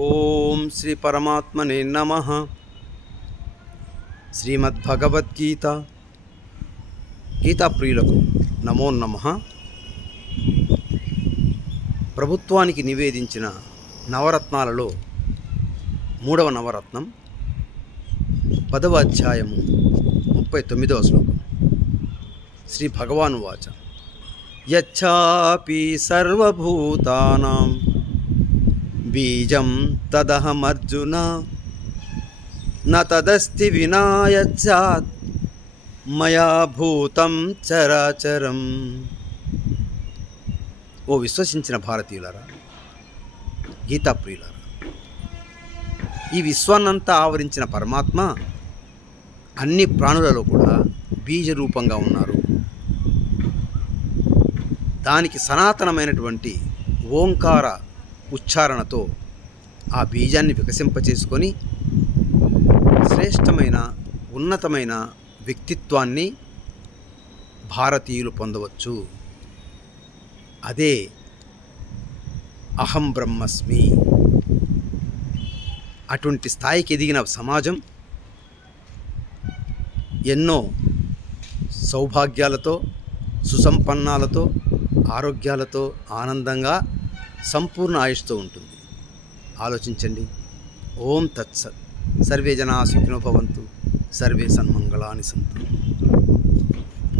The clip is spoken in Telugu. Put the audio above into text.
ఓం శ్రీ పరమాత్మనే నమః. శ్రీమద్భగవద్గీత గీతా ప్రియులకు నమో నమః. ప్రభుత్వానికి నివేదించిన నవరత్నాలలో మూడవ నవరత్నం 10వ అధ్యాయము 39వ శ్లోకం. శ్రీ భగవాను వాచ యచ్చాపి సర్వభూతానాం బీజం తదహమర్జున న తదస్తి వినా యచ్చాత్ మయా భూతం చరాచరం. ఓ విశ్వసించిన భారతీయులారా, గీతాప్రియులారా, ఈ విశ్వాన్నంతా ఆవరించిన పరమాత్మ అన్ని ప్రాణులలో కూడా బీజరూపంగా ఉన్నారు. దానికి సనాతనమైనటువంటి ఓంకార ఉచ్చారణతో ఆ బీజాన్ని వికసింపచేసుకొని శ్రేష్టమైన ఉన్నతమైన వ్యక్తిత్వాన్ని భారతీయులు పొందవచ్చు. అదే అహం బ్రహ్మస్మి. అటువంటి స్థాయికి ఎదిగిన సమాజం ఎన్నో సౌభాగ్యాలతో, సుసంపన్నాలతో, ఆరోగ్యాలతో, ఆనందంగా, సంపూర్ణ ఆయుష్తో ఉంటుంది. ఆలోచించండి. ఓం తత్సత్. సర్వే జనా సుఖినో భవంతు. సర్వే సన్మంగళాని సంతు.